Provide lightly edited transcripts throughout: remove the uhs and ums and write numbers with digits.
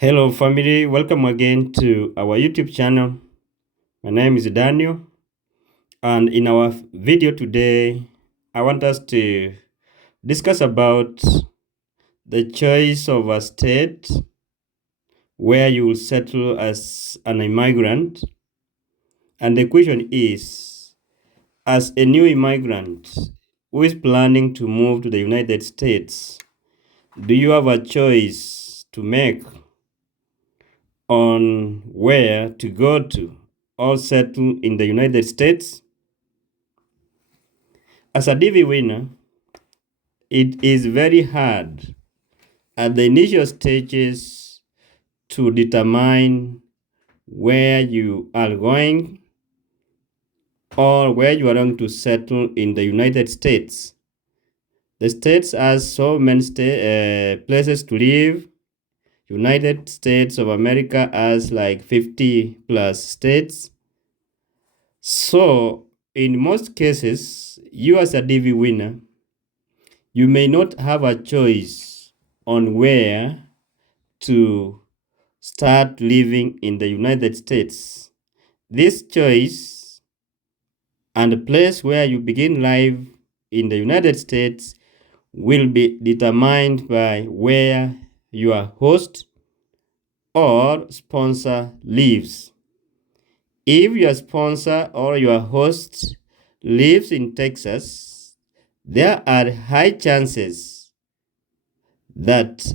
Hello, family. Welcome again to our YouTube channel. My name is Daniel, and in our video today, I want us to discuss about the choice of a state where you will settle as an immigrant. And the question is, as a new immigrant who is planning to move to the United States, do you have a choice to make on where to go to or settle in the United States? As a DV winner, it is very hard at the initial stages to determine where you are going or where you are going to settle in the United States. The states has so many places to live. United States of America has like 50 plus states. So in most cases, you as a DV winner, you may not have a choice on where to start living in the United States. This choice and the place where you begin life in the United States will be determined by where your host or sponsor lives. If your sponsor or your host lives in Texas, there are high chances that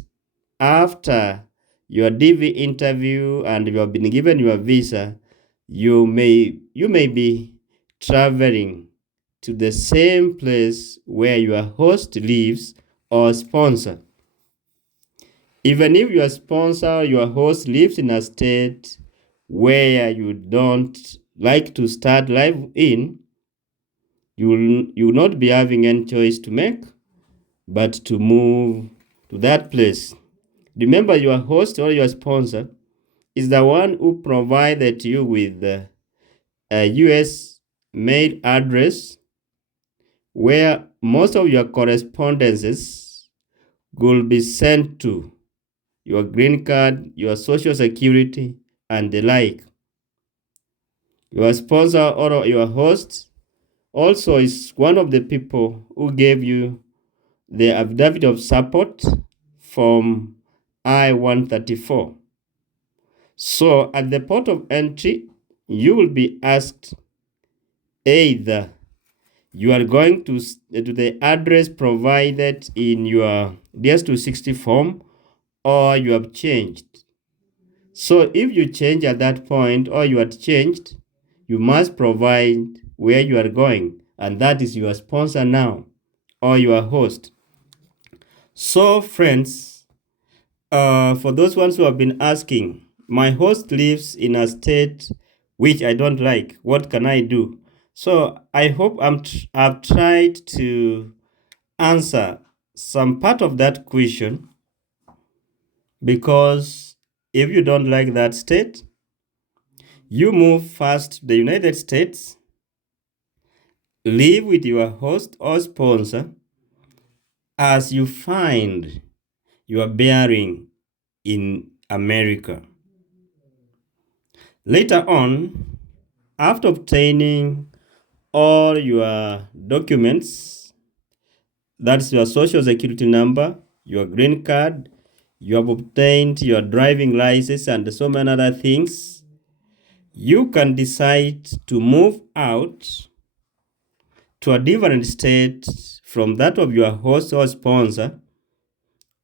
after your DV interview and you have been given your visa, you may be traveling to the same place where your host lives or sponsor. Even if your sponsor or your host lives in a state where you don't like to start life in, you will not be having any choice to make but to move to that place. Remember, your host or your sponsor is the one who provided you with a US mail address where most of your correspondences will be sent to, your green card, your social security, and the like. Your sponsor or your host also is one of the people who gave you the affidavit of support from I-134. So at the port of entry, you will be asked either you are going to the address provided in your DS260 form or you have changed. So if you change at that point or you had changed, you must provide where you are going, and that is your sponsor now or your host. So friends, for those ones who have been asking, my host lives in a state which I don't like, what can I do? So I hope I've tried to answer some part of that question, because if you don't like that state, you move first to the United States, live with your host or sponsor as you find your bearing in America. Later on, after obtaining all your documents, that's your social security number, your green card, you have obtained your driving license and so many other things, you can decide to move out to a different state from that of your host or sponsor,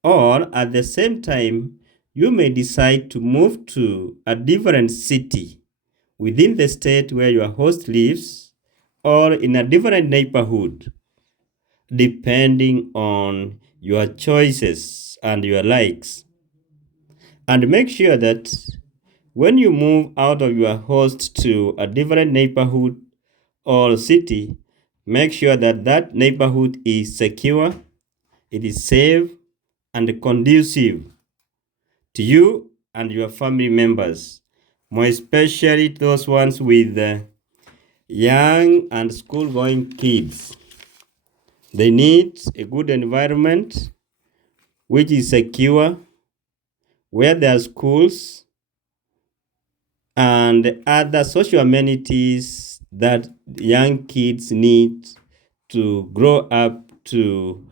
or at the same time, you may decide to move to a different city within the state where your host lives or in a different neighborhood, depending on your choices and your likes. And make sure that when you move out of your host to a different neighborhood or city, make sure that that neighborhood is secure, it is safe, and conducive to you and your family members, more especially those ones with young and school-going kids. They need a good environment which is secure, where there are schools and other social amenities that young kids need to grow up to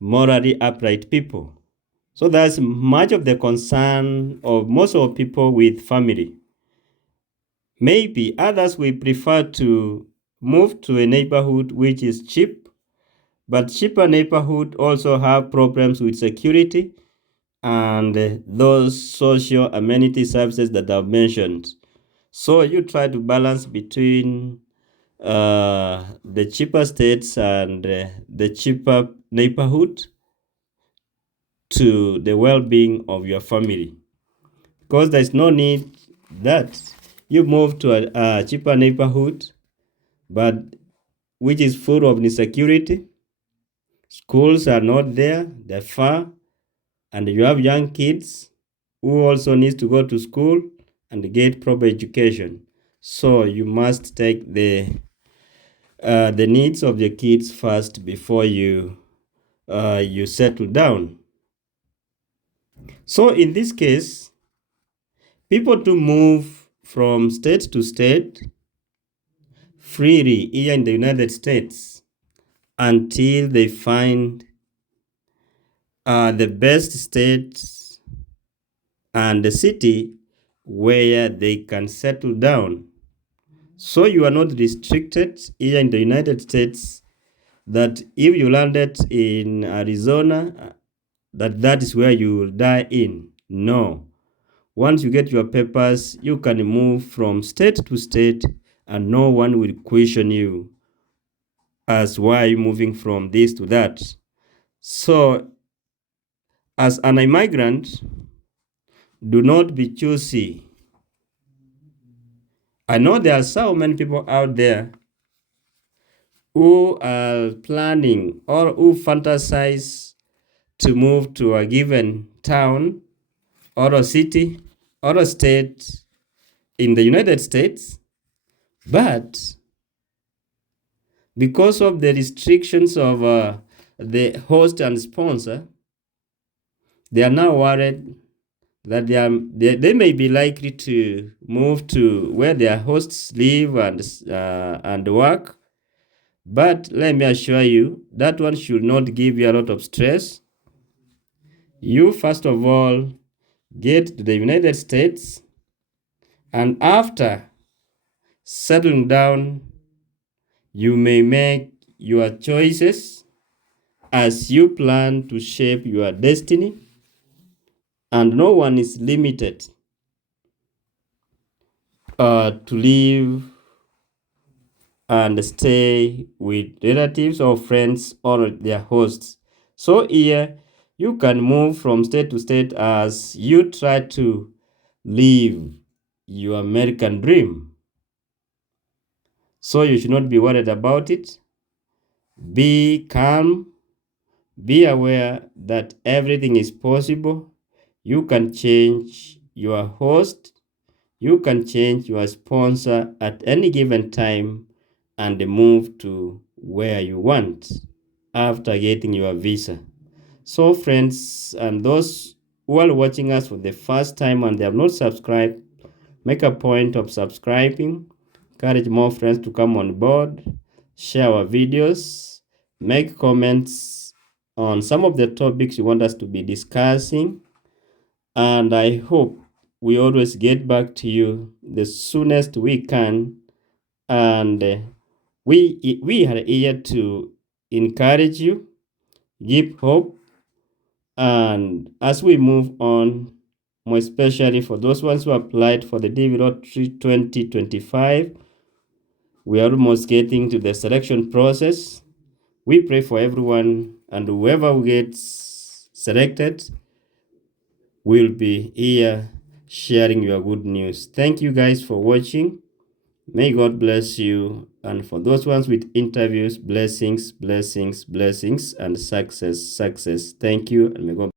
morally upright people. So that's much of the concern of most of people with family. Maybe others will prefer to move to a neighborhood which is cheap, but cheaper neighborhood also have problems with security and those social amenity services that I've mentioned. So you try to balance between the cheaper states and the cheaper neighborhood to the well-being of your family, because there's no need that you move to a cheaper neighborhood but which is full of insecurity. Schools are not there, they're far, and you have young kids who also needs to go to school and get proper education. So you must take the needs of the kids first before you settle down. So in this case, people to move from state to state freely here in the United States until they find the best state and the city where they can settle down. So you are not restricted here in the United States that if you landed in Arizona, that is where you will die in. No. Once you get your papers, you can move from state to state and no one will question you as why you moving from this to that. So as an immigrant, do not be choosy. I know there are so many people out there who are planning or who fantasize to move to a given town or a city or a state in the United States, but because of the restrictions of the host and sponsor, they are now worried that they may be likely to move to where their hosts live and work. But let me assure you, that one should not give you a lot of stress. You first of all get to the United States, and after settling down, you may make your choices as you plan to shape your destiny, and no one is limited to live and stay with relatives or friends or their hosts. So here you can move from state to state as you try to live your American dream. So you should not be worried about it. Be calm. Be aware that everything is possible. You can change your host. You can change your sponsor at any given time and move to where you want after getting your visa. So friends and those who are watching us for the first time and they have not subscribed, make a point of subscribing. Encourage more friends to come on board. Share our videos. Make comments on some of the topics you want us to be discussing. And I hope we always get back to you the soonest we can. And we are here to encourage you, give hope, and as we move on, more especially for those ones who applied for the DV Lottery 2025, we are almost getting to the selection process. We pray for everyone, and whoever gets selected will be here sharing your good news. Thank you guys for watching. May God bless you. And for those ones with interviews, blessings, blessings, blessings, and success, success. Thank you, and may God